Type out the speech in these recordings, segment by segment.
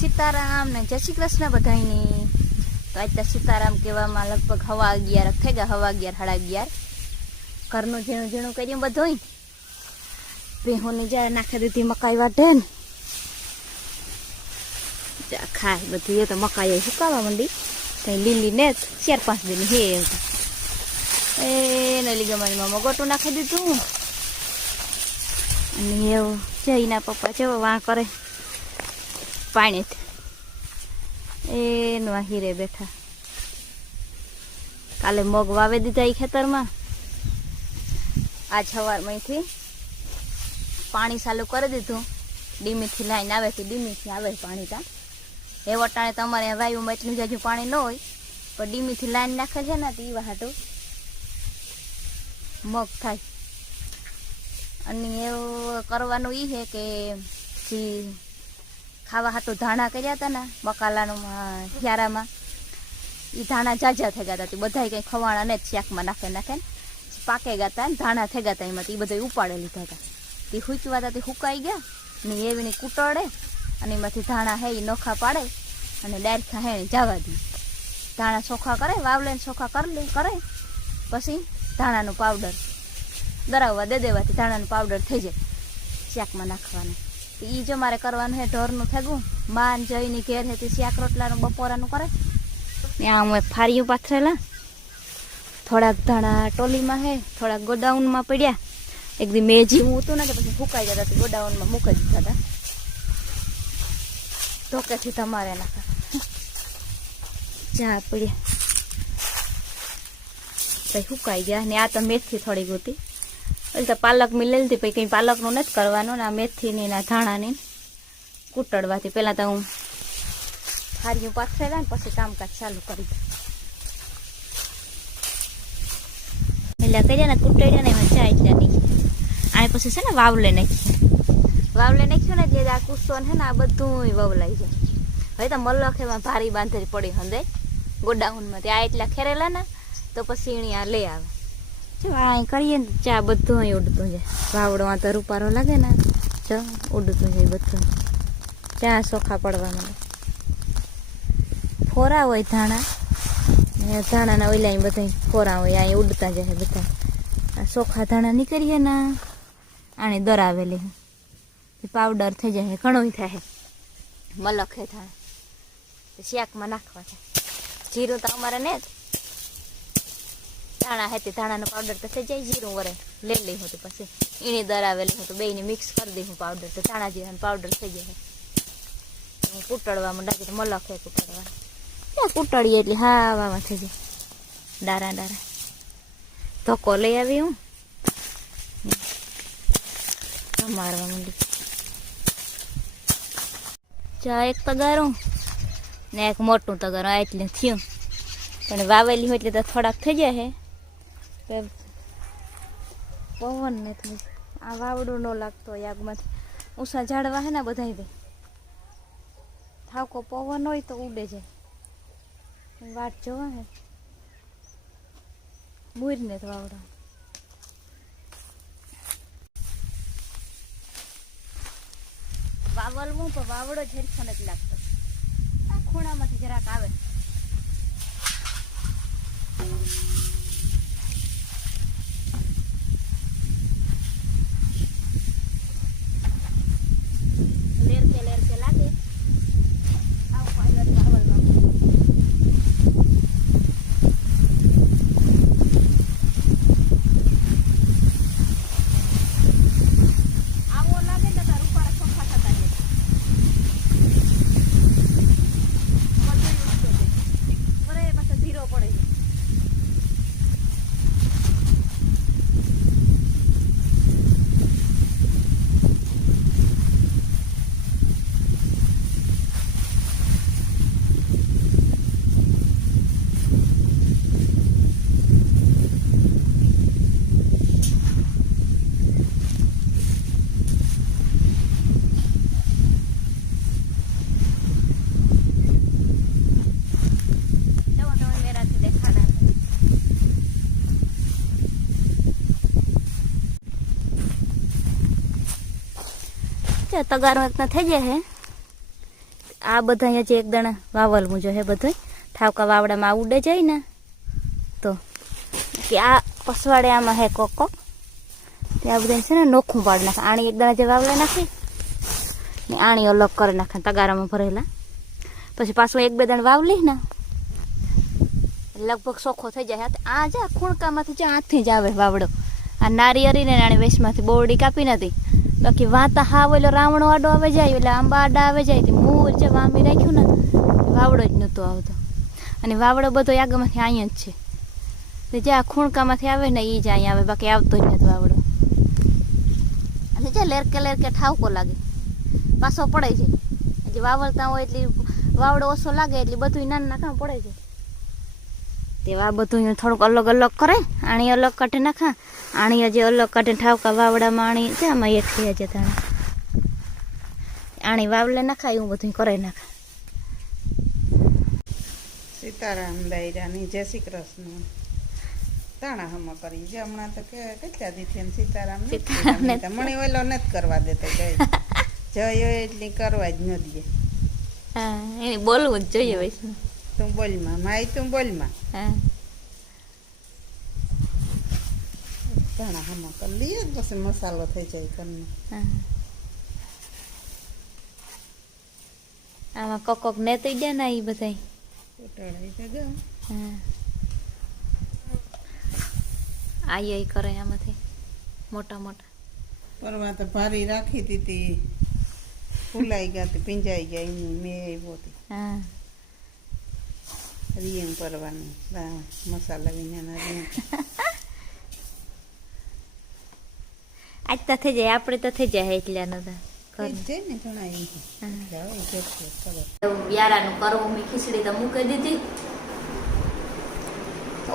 सीताराम ने जय श्री कृष्ण बधाईने। तो आज तो सीताराम कहेवामां लगभग 11:15 થઈ ગયા, 11:15 સાડા 11 ઘરનું ઝીણું ઝીણું કર્યું બધું। ભેહોની જા નાખી દીધી મકાઈ વાટે ને જા ખાય બધી। એ તો મકાઈ સુકાવા માંડી, કઈ લીલી ને 4-5 દિન હે એ નલી ગમાણીમાં મગોટું નાખી દીધું। અને એવું જઈના પપ્પા જેવો વાં કરે પાણી એનું હીરે બેઠા। કાલે મગ વાવે દીધા એ ખેતરમાં, આજ સવારમાંથી પાણી ચાલુ કરી દીધું। ડીમીથી લાઈન આવે છે, ડીમીથી આવે પાણી ત્યાં એ વટાણે તમારે વાયુમાં એટલું જાજુ પાણી ન હોય, પણ ડીમીથી લાઈન નાખે છે ને તો એ હાટું મગ થાય। અને એવું કરવાનું એ છે કે જે ખાવા હાટું ધાણા કર્યા હતા ને બકાલાનું ક્યારામાં, એ ધાણા જાજા થઈ ગયા હતા, બધા કંઈ ખવાણા ને જ શાકમાં નાખે પાકે ગયા હતા, ધાણા થઈ ગયા હતા એમાંથી, એ બધા ઉપાડે લીધા હતા। તે હુંચવા હતા તે હુકાઈ ગયા ને એવીને કૂટડે અને એમાંથી ધાણા હે એ નોખા પાડે અને ડાયરેક્ટ હે જવા દે। ધાણા ચોખા કરે, વાવલે ચોખા કરે પછી ધાણાનું પાવડર દરાવવા દે દેવાથી ધાણાનું પાવડર થઈ જાય શાકમાં નાખવાનું। એ જો મારે કરવાનું હે ઢોરનું થેગું, માન જઈની ઘેર હે તે શાક રોટલાનું બપોરાનું કરે। ત્યાં હું ફારીયું પાથરેલા, થોડાક ધાણા ટોલીમાં હે, થોડાક ગોડાઉનમાં પડ્યા। એક દી મેં જીવું હતું ને કે પછી ફૂંકાઈ જતા હતી, ગોડાઉનમાં મૂકી દીધા હતા, ધોકેથી તમારે નાખા ચા પડ્યા પછી ફૂંકાઈ ગયા। ને આ તો મેથી થોડી ગોતી, એટલે તો પાલક મિલેલ હતી, પછી કંઈ પાલકનું નથી કરવાનું ને આ મેથીની ના ધાણાની કૂટડવાથી પહેલાં તો હું હારીયું પાથરેલા ને પછી કામકાજ ચાલુ કરી દઉં। એટલે કર્યા ને કૂટડ્યા ને એમાં ચા એટલે નહીં આને પછી છે ને વાવલે નાખ્યું ને એટલે આ કુસ્સો છે ને આ બધું વવલાઈ જાય। હવે તો મલખ એમાં ભારી બાંધેલી પડી હંદે ગોડાઉનમાં, ત્યાં એટલા ખેરેલા ને તો પછી અહીંયા લઈ આવે જો આ કરીએ ને ચા બધું અહીં ઉડતું જાય। વાવડો આ તો રૂપારો લાગે ને જો ઉડતું જાય બધું, ચા ચોખા પડવા માંડે। ફોરા હોય ધાણા, ધાણાના ઓઈલા બધા ફોરા હોય અહીં ઉડતા જાય બધા। આ ચોખા ધાણા નીકળીએ ને આને દરાવેલી પાવડર થઈ જાય, ઘણું થાય મલખે ધાણા શાકમાં નાખવા થાય। જીરું તો અમારે ને ધાણા હતી, ધાણાનો પાવડર તો થઈ જાય, જીરું વરે લઈ લઈ હતું પછી એની દરાવેલી હતું, બેને મિક્સ કરી દઈ હું પાવડર, તો ધાણા જીરાનો પાવડર થઈ જાય। હું કૂટડવામાં ડાકી તો મલખે કૂટડવા ત્યાં કૂટડીએ એટલે હા વામાં થઈ જાય ડારા। ધોકો લઈ આવી હું મારવા માંડી, ચા એક તગારું ને એક મોટું તગારું આ એટલે થયું, પણ વાવેલી હોય એટલે તો થોડાક થઈ જાય છે પવન ને થોડું આ વાવડું ન લાગતો હોય આગમાંથી ઊંચા ઝાડવા હે ને બધા ભાઈ થાકો પવન હોય તો ઉડે જાય। વાટ જોવા હે મૂરને તો વાવડા વાવલવું પણ વાવડો ઝેરખો નથી લાગતો, આ ખૂણામાંથી જરાક આવે। લેરકે લાગે આવું પાયલટ વાવલમાં આવો લાગે ને તાર ઉપર ચોખા થતા જાય, પાછો ધીરો પડે છે। તગારો એક થઈ જાય હે આ બધા અહીંયા જે એક દાણા વાવલવું જો હે બધું ઠાવકા વાવડામાં ઉડે જાય ને તો કે આ પસવાડે આમાં હે કોક કોક ત્યાં બધા છે ને નોખું પાડી નાખે આણી એક દાણા જે વાવલે નાખે ને આણી અલગ કરી નાખે તગારામાં ભરેલા પછી પાછું એક બે દાણા વાવલી ને લગભગ સોખો થઈ જાય આ જા ખૂણકામાંથી જ હાથથી જ આવે વાવડો આ નારી હરીને આણી વેસમાંથી બોરડી કાપી નથી બાકી વાતા હાવ એટલે રાવણો આડો આવે જાય એટલે આંબા આડા આવે જાય તે મૂળ જે વામી રાખ્યું ને વાવડો જ નહોતો આવતો અને વાવડો બધો આગળમાંથી અહીંયા જ છે તે જ્યાં ખૂણકામાંથી આવે ને એ જ અહીંયા આવે બાકી આવતો જ નથી વાવડો અને જ્યાં લેરકે લેરકે ઠાવકો લાગે પાછો પડે છે જે વાવરતા હોય એટલી વાવડો ઓછો લાગે એટલે બધું નાના નાખા પડે છે તેવા બધું થોડુંક અલગ અલગ કરે આણી અલગ કાઢી નાખા આણી હજી અલગ કાઢીને ઠાવકા વાવડામાં આણી છે આમાં એક થઈ જતા આણી વાવલે નાખા એવું બધું કરે નાખા. સીતારામ દાયરાની જય શ્રી કૃષ્ણ તાણા હમા કરી જે હમણાં તો કેટલા દીથી સીતારામ મણી ઓલો નથી કરવા દેતો જય એટલી કરવા જ ન દે. હા એને બોલવું જ જોઈએ વૈષ્ણવ તું બોલમાં માય તું બોલમાં ધાણા હમા કરી લઈએ પછી મસાલો થઈ જાય કરીને આમાં કોક ને તો ગયા ને એ બધા ઉટાડાઈ તો જો આ કરે આમાંથી મોટા મોટા પરવા તો ભારી રાખી દીધી ફૂલાઈ ગયા પીંજાઈ ગયા એની મેં આવ્યો હતી રીંગ પરવાનું મસાલા વિનાના રીંગ આજ તો થઈ જાય આપણે તો થઈ જાય એટલા નતા વ્યારાનું કરવું મેં ખીચડી તો મૂકી દીધી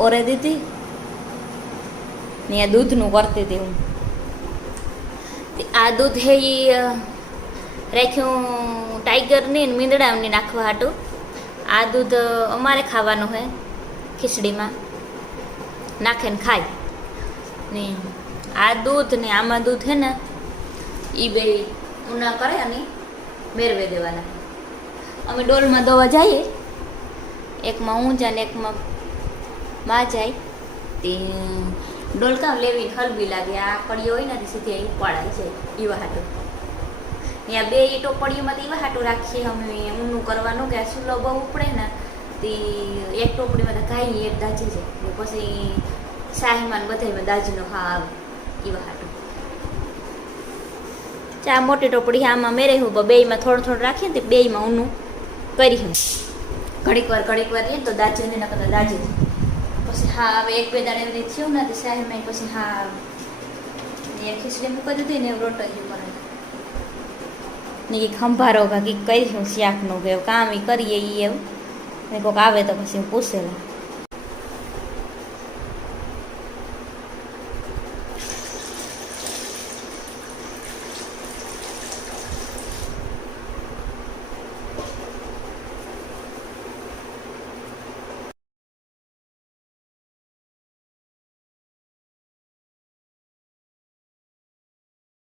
ઓરે દીધી ને આ દૂધનું કરતી હતી હું આ દૂધ હે રાખ્યું ટાઈગરની મીંદડાની નાખવા હાટું આ દૂધ અમારે ખાવાનું હોય ખીચડીમાં નાખે ને ખાય ને આ દૂધ ને આમાં દૂધ હે ને એ બે ઉના કરે અને મેળવે દેવાના. અમે ડોલમાં દવા જઈએ એકમાં હું જાય ને એકમાં માં જાય તે ડોલ કામ લેવી હલવી લાગે આ કડીઓ હોય ને સીધી ઉપાડાય છે એવા હાટું ત્યાં બે ટોપડીઓમાં એવા હાટું રાખીએ અમે ઊનું કરવાનું કે સુલો બહુ ઉપડે ને તે એક ટોપડીમાં તો ગાય એક દાજી છે પછી શાહીમાં બધામાં દાજીનો હા આવે એવા હાટું ચા મોટી ટોપડી આમાં મેરે હું બેયમાં થોડું થોડું રાખીએ ને બેયમાં ઊનું કરી હું ઘડીક વાર રહીએ તો દાજે ને નકર દાજે પછી હા હવે એક બે દાડે એવી રીતે થયું ને તો શાહીમાં પછી હા એ ખીચડી મૂકી દીધી ને રોટો જેવું કરે ને કંઈક સંભારો કંઈક કહીશું શાકનું કે કામ એ કરીએ એ એવું ને કોઈક આવે તો પછી પૂછેલા